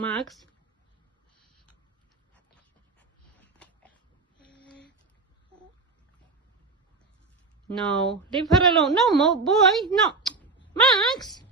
Max? No, leave her alone. No, boy, no. Max!